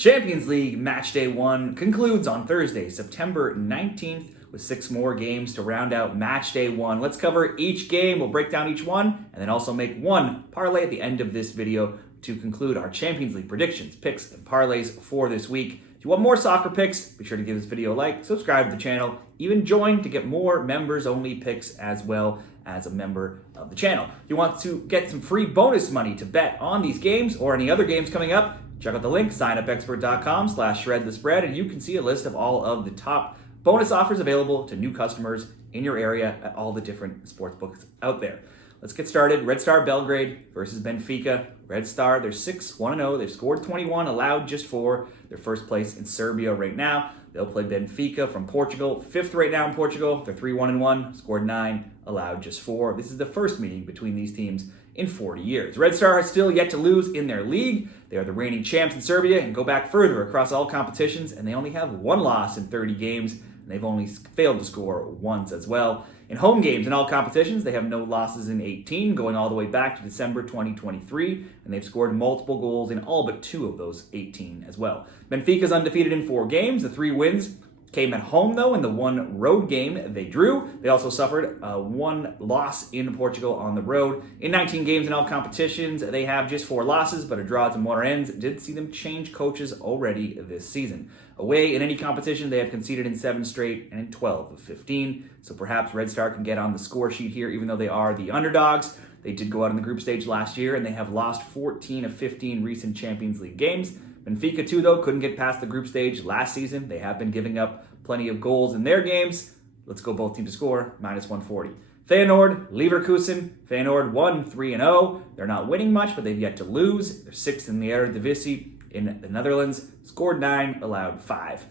Champions League Matchday 1 concludes on Thursday, September 19th, with 6 more games to round out Matchday 1. Let's cover each game, we'll break down each one, and then also make one parlay at the end of this video to conclude our Champions League predictions, picks, and parlays for this week. If you want more soccer picks, be sure to give this video a like, subscribe to the channel, even join to get more members-only picks as well as a member of the channel. If you want to get some free bonus money to bet on these games or any other games coming up, check out the link, signupexpert.com/shredthespread, and you can see a list of all of the top bonus offers available to new customers in your area at all the different sports books out there. Let's get started. Red Star Belgrade versus Benfica. Red Star, they're 6-1-0. They've scored 21, allowed just 4. They're first place in Serbia right now. They'll play Benfica from Portugal, 5th right now in Portugal. They're 3-1-1, scored 9, allowed just 4. This is the first meeting between these teams in 40 years. Red Star has still yet to lose in their league. They are the reigning champs in Serbia and go back further across all competitions, and they only have 1 loss in 30 games, and they've only failed to score once as well. In home games in all competitions, they have no losses in 18, going all the way back to December 2023, and they've scored multiple goals in all but 2 of those 18 as well. Benfica's undefeated in 4 games. The 3 wins came at home, though, in the 1 road game they drew. They also suffered 1 loss in Portugal on the road. In 19 games in all competitions, they have just 4 losses, but a draw to Monaco did see them change coaches already this season. Away in any competition, they have conceded in 7 straight and in 12 of 15. So perhaps Red Star can get on the score sheet here, even though they are the underdogs. They did go out in the group stage last year, and they have lost 14 of 15 recent Champions League games. Benfica, too, though, couldn't get past the group stage last season. They have been giving up plenty of goals in their games. Let's go both teams to score, -140. Feyenoord, Leverkusen. Feyenoord won 3-0. They're not winning much, but they've yet to lose. They're 6th in the Eredivisie in the Netherlands. Scored 9, allowed 5.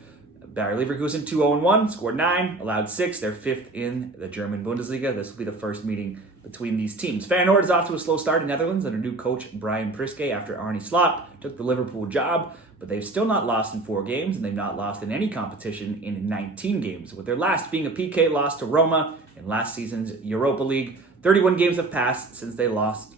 Bayer Leverkusen, 2-0-1, scored 9, allowed 6. They're 5th in the German Bundesliga. This will be the first meeting between these teams. Feyenoord is off to a slow start in Netherlands under new coach Brian Priske after Arne Slot took the Liverpool job, but they've still not lost in 4 games, and they've not lost in any competition in 19 games, with their last being a PK loss to Roma in last season's Europa League. 31 games have passed since they last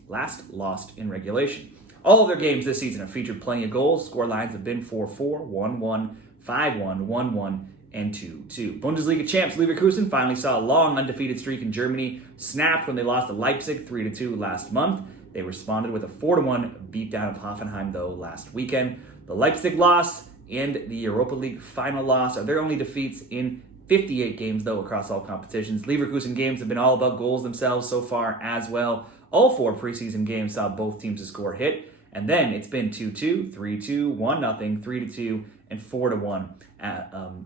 lost in regulation. All of their games this season have featured plenty of goals. Score lines have been 4-4, 1-1, 5-1, 1-1, and 2-2. Bundesliga champs Leverkusen finally saw a long undefeated streak in Germany snapped when they lost to Leipzig 3-2 last month. They responded with a 4-1 beatdown of Hoffenheim, though, last weekend. The Leipzig loss and the Europa League final loss are their only defeats in 58 games, though, across all competitions. Leverkusen games have been all about goals themselves so far as well. All 4 preseason games saw both teams to score hit. And then it's been 2-2, 3-2, 1-0, 3-2, and 4-1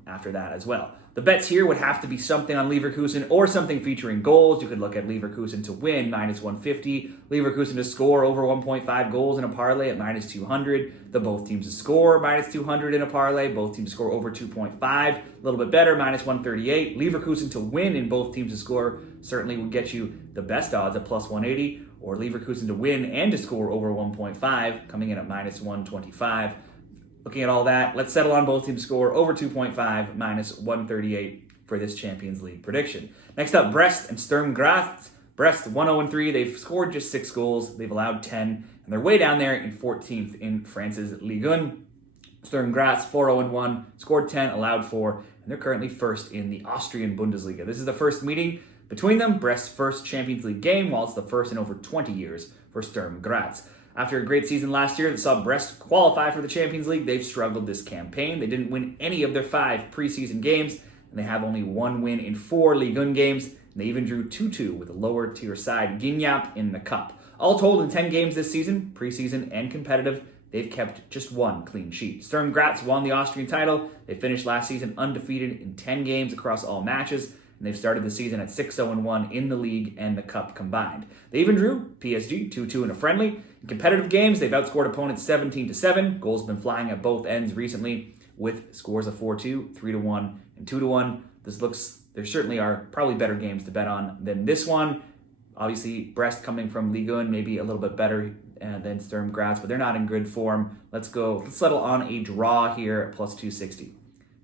after that as well. The bets here would have to be something on Leverkusen or something featuring goals. You could look at Leverkusen to win, -150. Leverkusen to score over 1.5 goals in a parlay at -200. The both teams to score, -200 in a parlay. Both teams to score over 2.5. A little bit better, -138. Leverkusen to win in both teams to score certainly would get you the best odds at +180. Or Leverkusen to win and to score over 1.5, coming in at -125. Looking at all that, let's settle on both teams to score over 2.5, -138 for this Champions League prediction. Next up, Brest and Sturm Graz. Brest 1-0-3. They've scored just 6 goals. They've allowed 10, and they're way down there in 14th in France's Ligue 1. Sturm Graz 4-0-1, scored 10, allowed 4, and they're currently 1st in the Austrian Bundesliga. This is the first meeting between them, Brest's first Champions League game, while it's the first in over 20 years for Sturm Graz. After a great season last year that saw Brest qualify for the Champions League, they've struggled this campaign. They didn't win any of their 5 preseason games, and they have only 1 win in 4 Ligue 1 games, and they even drew 2-2 with a lower tier side, Guignap, in the Cup. All told, in 10 games this season, preseason and competitive, they've kept just 1 clean sheet. Sturm Graz won the Austrian title. They finished last season undefeated in 10 games across all matches, and they've started the season at 6-0-1 in the league and the cup combined. They even drew PSG 2-2 in a friendly. In competitive games, they've outscored opponents 17-7. Goals have been flying at both ends recently with scores of 4-2, 3-1, and 2-1. There certainly are probably better games to bet on than this one. Obviously, Brest coming from Ligue 1, maybe a little bit better than Sturm Graz, but they're not in good form. Let's settle on a draw here at +260.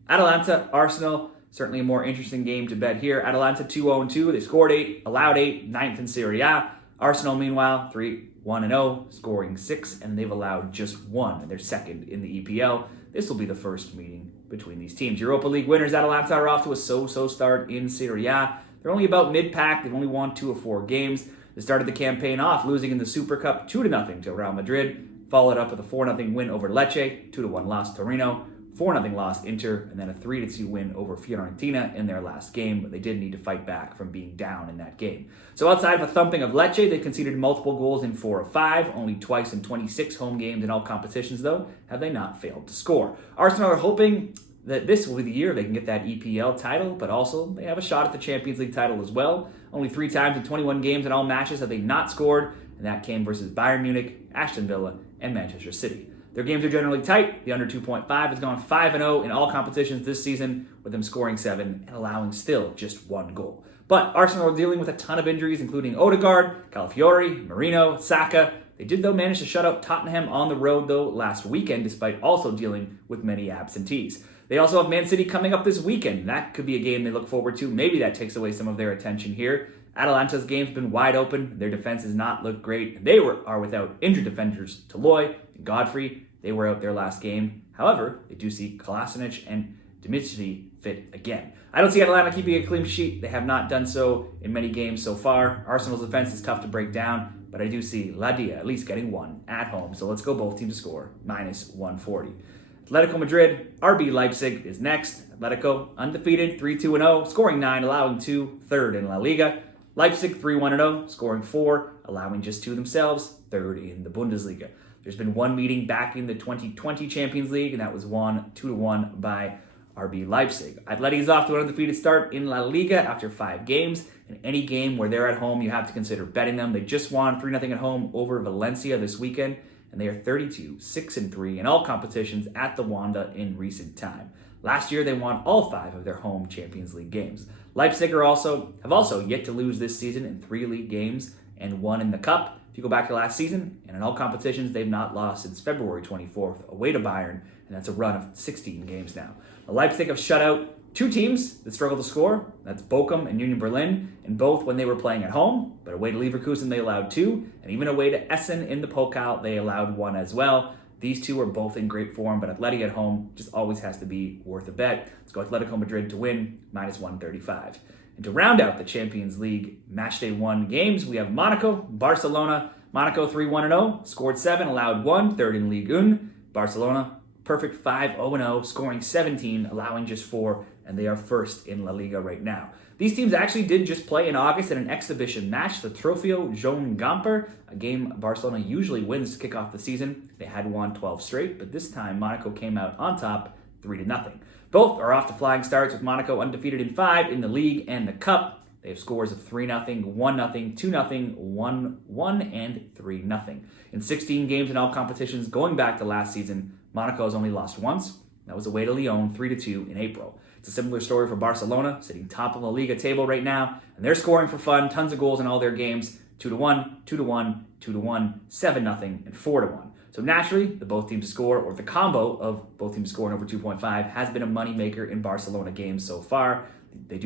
Atalanta, Arsenal. Certainly a more interesting game to bet here. Atalanta 2-0-2. They scored 8, allowed 8, 9th in Serie A. Arsenal, meanwhile, 3-1-0, scoring 6, and they've allowed just 1. They're 2nd in the EPL. this will be the first meeting between these teams. Europa League winners Atalanta are off to a so-so start in Serie A. They're only about mid-pack. They've only won 2 of 4 games. They started the campaign off losing in the Super Cup 2-0 to Real Madrid, followed up with a 4-0 win over Lecce, 2-1 loss to Torino, 4-0 loss Inter, and then a 3-2 win over Fiorentina in their last game, but they did need to fight back from being down in that game. So outside of a thumping of Lecce, they conceded multiple goals in 4 of 5, only twice in 26 home games in all competitions, though, have they not failed to score. Arsenal are hoping that this will be the year they can get that EPL title, but also they have a shot at the Champions League title as well. Only 3 times in 21 games in all matches have they not scored, and that came versus Bayern Munich, Aston Villa, and Manchester City. Their games are generally tight. The under 2.5 has gone 5-0 in all competitions this season, with them scoring 7 and allowing still just 1 goal. But Arsenal are dealing with a ton of injuries, including Odegaard, Calafiori, Marino, Saka. They did, though, manage to shut out Tottenham on the road, though, last weekend, despite also dealing with many absentees. They also have Man City coming up this weekend. That could be a game they look forward to. Maybe that takes away some of their attention here. Atalanta's game's been wide open. Their defense has not looked great. They are without injured defenders Toloy and Godfrey. They were out their last game. However, they do see Kolasinac and Dmitry fit again. I don't see Atalanta keeping a clean sheet. They have not done so in many games so far. Arsenal's defense is tough to break down, but I do see Ladia at least getting 1 at home. So let's go both teams to score, -140. Atletico Madrid, RB Leipzig is next. Atletico undefeated, 3-2-0, scoring 9, allowing 2, third in La Liga. Leipzig 3-1-0, scoring 4, allowing just 2 themselves, third in the Bundesliga. There's been 1 meeting back in the 2020 Champions League, and that was won 2-1 by RB Leipzig. Atleti is off to an undefeated start in La Liga after 5 games. In any game where they're at home, you have to consider betting them. They just won 3-0 at home over Valencia this weekend, and they are 32-6-3 in all competitions at the Wanda in recent time. Last year, they won all 5 of their home Champions League games. Leipzig have also yet to lose this season in 3 league games and 1 in the Cup. If you go back to last season, and in all competitions, they've not lost since February 24th, away to Bayern, and that's a run of 16 games now. The Leipzig have shut out 2 teams that struggle to score. That's Bochum and Union Berlin, and both when they were playing at home, but away to Leverkusen, they allowed 2, and even away to Essen in the Pokal, they allowed 1 as well. These 2 are both in great form, but Atleti at home just always has to be worth a bet. Let's go Atletico Madrid to win, -135. And to round out the Champions League Matchday 1 games, we have Monaco, Barcelona. Monaco 3-1-0, scored 7, allowed 1, third in Ligue 1. Barcelona, perfect 5-0-0, scoring 17, allowing just 4, and they are first in La Liga right now. These teams actually did just play in August in an exhibition match, the Trofeo Joan Gamper, a game Barcelona usually wins to kick off the season. They had won 12 straight, but this time Monaco came out on top 3-0. Both are off to flying starts, with Monaco undefeated in 5 in the league and the cup. They have scores of 3-0, 1-0, 2-0, 1-1, and 3-0. In 16 games in all competitions going back to last season, Monaco has only lost once. That was away to Lyon, 3-2 in April. It's a similar story for Barcelona, sitting top of the Liga table right now, and they're scoring for fun, tons of goals in all their games, 2-1, 2-1, 2-1, 7-0, and 4-1. So naturally, the both teams to score, or the combo of both teams scoring over 2.5, has been a moneymaker in Barcelona games so far. They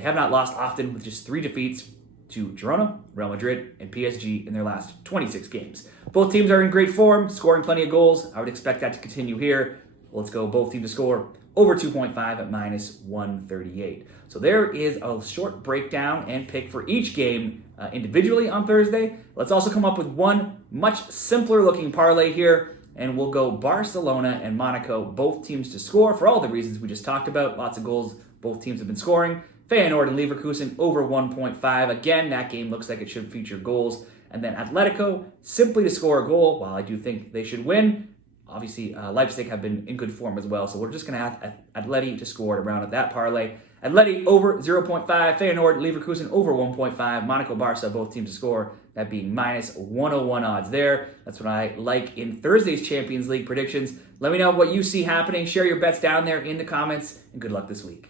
have not lost often, with just 3 defeats to Girona, Real Madrid, and PSG in their last 26 games. Both teams are in great form, scoring plenty of goals. I would expect that to continue here. Let's go both teams to score over 2.5 at -138. So there is a short breakdown and pick for each game individually on Thursday. Let's also come up with one much simpler looking parlay here, and we'll go Barcelona and Monaco, both teams to score for all the reasons we just talked about. Lots of goals both teams have been scoring. Feyenoord and Leverkusen over 1.5. Again, that game looks like it should feature goals. And then Atletico simply to score a goal, while I do think they should win. Obviously, Leipzig have been in good form as well, so we're just going to have Atleti to score to round out that parlay. Atleti over 0.5, Feyenoord, Leverkusen over 1.5, Monaco, Barca, both teams to score, that being -101 odds there. That's what I like in Thursday's Champions League predictions. Let me know what you see happening. Share your bets down there in the comments, and good luck this week.